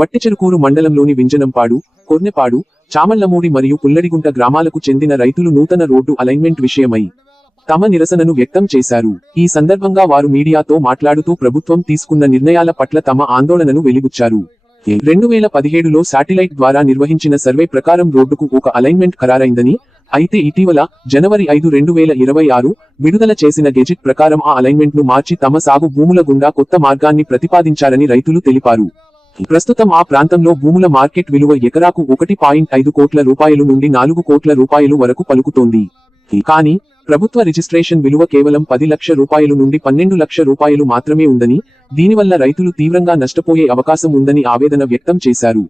వట్టిచెరుకూరు మండలంలోని వింజనంపాడు, కొర్నెపాడు, చామళ్లమూడి మరియు పుల్లడిగుంట గ్రామాలకు చెందిన రైతులు నూతన రోడ్డు అలైన్మెంట్ విషయమై తమ నిరసనను వ్యక్తం చేశారు. ఈ సందర్భంగా వారు మీడియాతో మాట్లాడుతూ ప్రభుత్వం తీసుకున్న నిర్ణయాల పట్ల తమ ఆందోళనను వెలిబుచ్చారు. 2017లో శాటిలైట్ ద్వారా నిర్వహించిన సర్వే ప్రకారం రోడ్డుకు ఒక అలైన్మెంట్ ఖరారైందని, అయితే ఇటీవల జనవరి 5, 2026 విడుదల చేసిన గెజిట్ ప్రకారం ఆ అలైన్మెంట్ను మార్చి తమ సాగు భూముల గుండా కొత్త మార్గాన్ని ప్రతిపాదించారని రైతులు తెలిపారు. ప్రస్తుతం ఆ ప్రాంతంలో భూముల మార్కెట్ విలువ ఎకరాకు 1.5 కోట్ల రూపాయలు నుండి 4 కోట్ల రూపాయలు వరకు పలుకుతోంది. కానీ ప్రభుత్వ రిజిస్ట్రేషన్ విలువ కేవలం 10 లక్షల రూపాయలు నుండి 12 లక్షల రూపాయలు మాత్రమే ఉందని, దీనివల్ల రైతులు తీవ్రంగా నష్టపోయే అవకాశం ఉందని ఆవేదన వ్యక్తం చేశారు.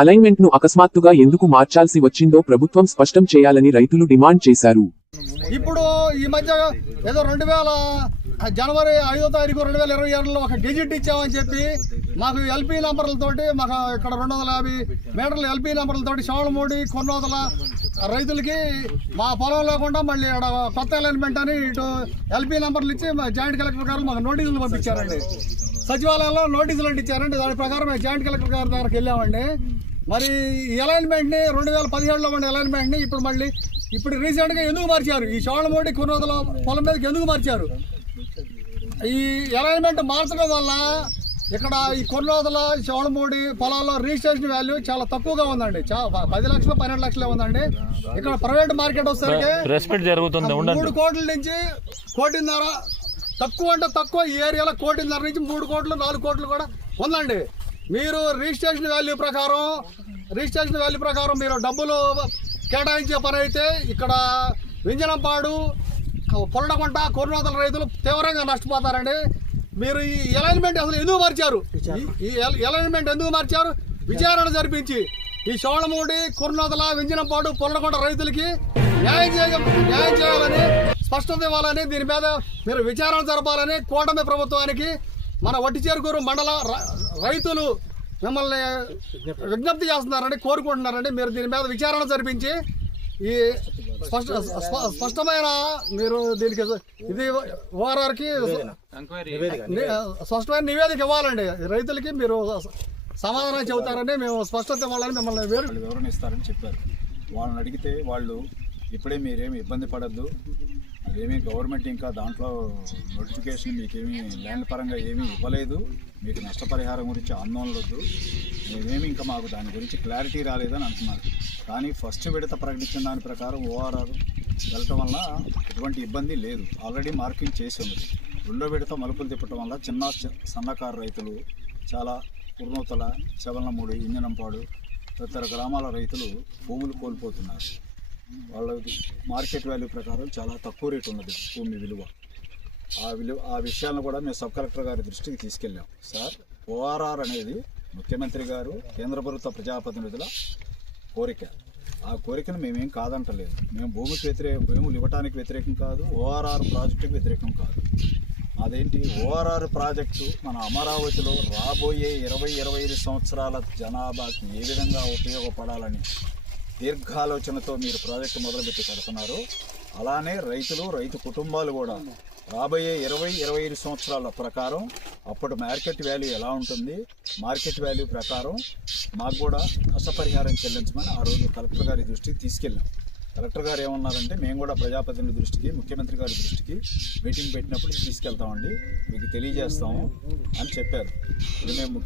అలైన్మెంట్ ను అకస్మాత్తుగా ఎందుకు మార్చాల్సి వచ్చిందో ప్రభుత్వం స్పష్టం చేయాలని రైతులు డిమాండ్ చేశారు. ఇప్పుడు ఈ మధ్య ఏదో జనవరి 5వ తారీఖు 2026లో ఒక గెజిట్ ఇచ్చామని చెప్పి మాకు ఎల్పీ నంబర్లతోటి మాకు ఇక్కడ 250 మీటర్ల ఎల్పీ నంబర్లతోటి శ్రవణమూడి కొన్నోదల రైతులకి మా పొలం లేకుండా మళ్ళీ కొత్త అలైన్మెంట్ అని ఇటు ఎల్పీ నంబర్లు ఇచ్చి జాయింట్ కలెక్టర్ గారు మాకు నోటీసులు పంపించారండి. సచివాలయంలో నోటీసులు ఇచ్చారండి. దాని ప్రకారం మేము జాయింట్ కలెక్టర్ గారి దగ్గరికి వెళ్ళామండి. మరి ఈ అలైన్మెంట్ని 2017లో ఉండే అలైన్మెంట్ని ఇప్పుడు రీసెంట్గా ఎందుకు మార్చారు? ఈ శ్రవణమూడి కొన్నోదల పొలం మీదకి ఎందుకు మార్చారు? ఈ అలైన్మెంట్ మార్చడం వల్ల ఇక్కడ ఈ కొన్నోదల శ్రవణమూడి పొలాల్లో రిజిస్ట్రేషన్ వాల్యూ చాలా తక్కువగా ఉందండి. 10 లక్షలు 12 లక్షలే ఉందండి. ఇక్కడ ప్రైవేట్ మార్కెట్ వచ్చేసరికి 3 కోట్ల నుంచి 1.5 కోటి, తక్కువ అంటే తక్కువ ఈ ఏరియాలో 1.5 కోటి నుంచి 3 కోట్లు 4 కోట్లు కూడా ఉందండి. మీరు రిజిస్ట్రేషన్ వాల్యూ ప్రకారం మీరు డబ్బులు కేటాయించే పని అయితే ఇక్కడ వింజనంపాడు, పొల్లడగుంట, కొర్నోదల రైతులు తీవ్రంగా నష్టపోతారండి. మీరు ఈ అలైన్మెంట్ అసలు ఎందుకు మార్చారు? ఈ అలైన్మెంట్ ఎందుకు మార్చారు? విచారణ జరిపించి ఈ శ్రవణమూడి, కొర్నోదల, వింజనంపాడు, పొల్లడగుంట రైతులకి న్యాయం చేయాలని, స్పష్టత ఇవ్వాలని, దీని మీద మీరు విచారణ జరపాలని కూటమి ప్రభుత్వానికి మన వట్టిచెరుకూరు మండల రైతులు మిమ్మల్ని విజ్ఞప్తి చేస్తున్నారండి, కోరుకుంటున్నారండి. మీరు దీని మీద విచారణ జరిపించి ఈ స్పష్టమైన మీరు దీనికి ఇది ఓఆర్ఆర్కి స్పష్టమైన నివేదిక ఇవ్వాలండి. రైతులకి మీరు సమాధానం చెబుతారని మేము స్పష్టత ఇవ్వాలని మిమ్మల్ని వివరణ ఇస్తారని చెప్పారు. వాళ్ళని అడిగితే వాళ్ళు ఇప్పుడే మీరేమి ఇబ్బంది పడద్దు, అదేమీ గవర్నమెంట్ ఇంకా దాంట్లో నోటిఫికేషన్ మీకేమీ ల్యాండ్ పరంగా ఏమీ ఇవ్వలేదు, మీకు నష్టపరిహారం గురించి ఆందోళన వద్దు, మేమేమి ఇంకా మాకు దాని గురించి క్లారిటీ రాలేదని అంటున్నారు. కానీ ఫస్ట్ విడత ప్రకటించిన దాని ప్రకారం ఓఆర్ఆర్ వెళ్ళటం వల్ల ఎటువంటి ఇబ్బంది లేదు, ఆల్రెడీ మార్కింగ్ చేసి ఉంది. రెండో విడత మలుపులు తిప్పటం వల్ల సన్నకారు రైతులు చాలా కుర్నోతల, చవలమూడి, ఇంజనంపాడు తదితర గ్రామాల రైతులు భూములు కోల్పోతున్నారు. వాళ్ళ మార్కెట్ వాల్యూ ప్రకారం చాలా తక్కువ రేటు ఉన్నది భూమి విలువ. ఆ విషయాలను కూడా మేము సబ్ కలెక్టర్ గారి దృష్టికి తీసుకెళ్ళాం. సార్, ఓఆర్ఆర్ అనేది ముఖ్యమంత్రి గారు, కేంద్ర ప్రభుత్వ ప్రజాప్రతినిధుల కోరిక. ఆ కోరికను మేమేం కాదంటలేదు. మేము భూములు ఇవ్వడానికి వ్యతిరేకం కాదు, ఓఆర్ఆర్ ప్రాజెక్టుకి వ్యతిరేకం కాదు. అదేంటి ఓఆర్ఆర్ ప్రాజెక్టు మన అమరావతిలో రాబోయే 20-25 సంవత్సరాల జనాభాకి ఏ విధంగా ఉపయోగపడాలని దీర్ఘాలోచనతో మీరు ప్రాజెక్టు మొదలుపెట్టి కడుతున్నారు. అలానే రైతు కుటుంబాలు కూడా రాబోయే 20-25 సంవత్సరాల ప్రకారం అప్పుడు మార్కెట్ వాల్యూ ఎలా ఉంటుంది, మార్కెట్ వాల్యూ ప్రకారం మాకు కూడా నష్టపరిహారం చెల్లించమని ఆ రోజు కలెక్టర్ గారి దృష్టికి తీసుకెళ్ళాం. కలెక్టర్ గారు ఏమన్నారంటే, మేము కూడా ప్రజాప్రతినిధుల దృష్టికి, ముఖ్యమంత్రి గారి దృష్టికి మీటింగ్ పెట్టినప్పుడు తీసుకెళ్తామండి, మీకు తెలియజేస్తాము అని చెప్పారు. ఇది మేము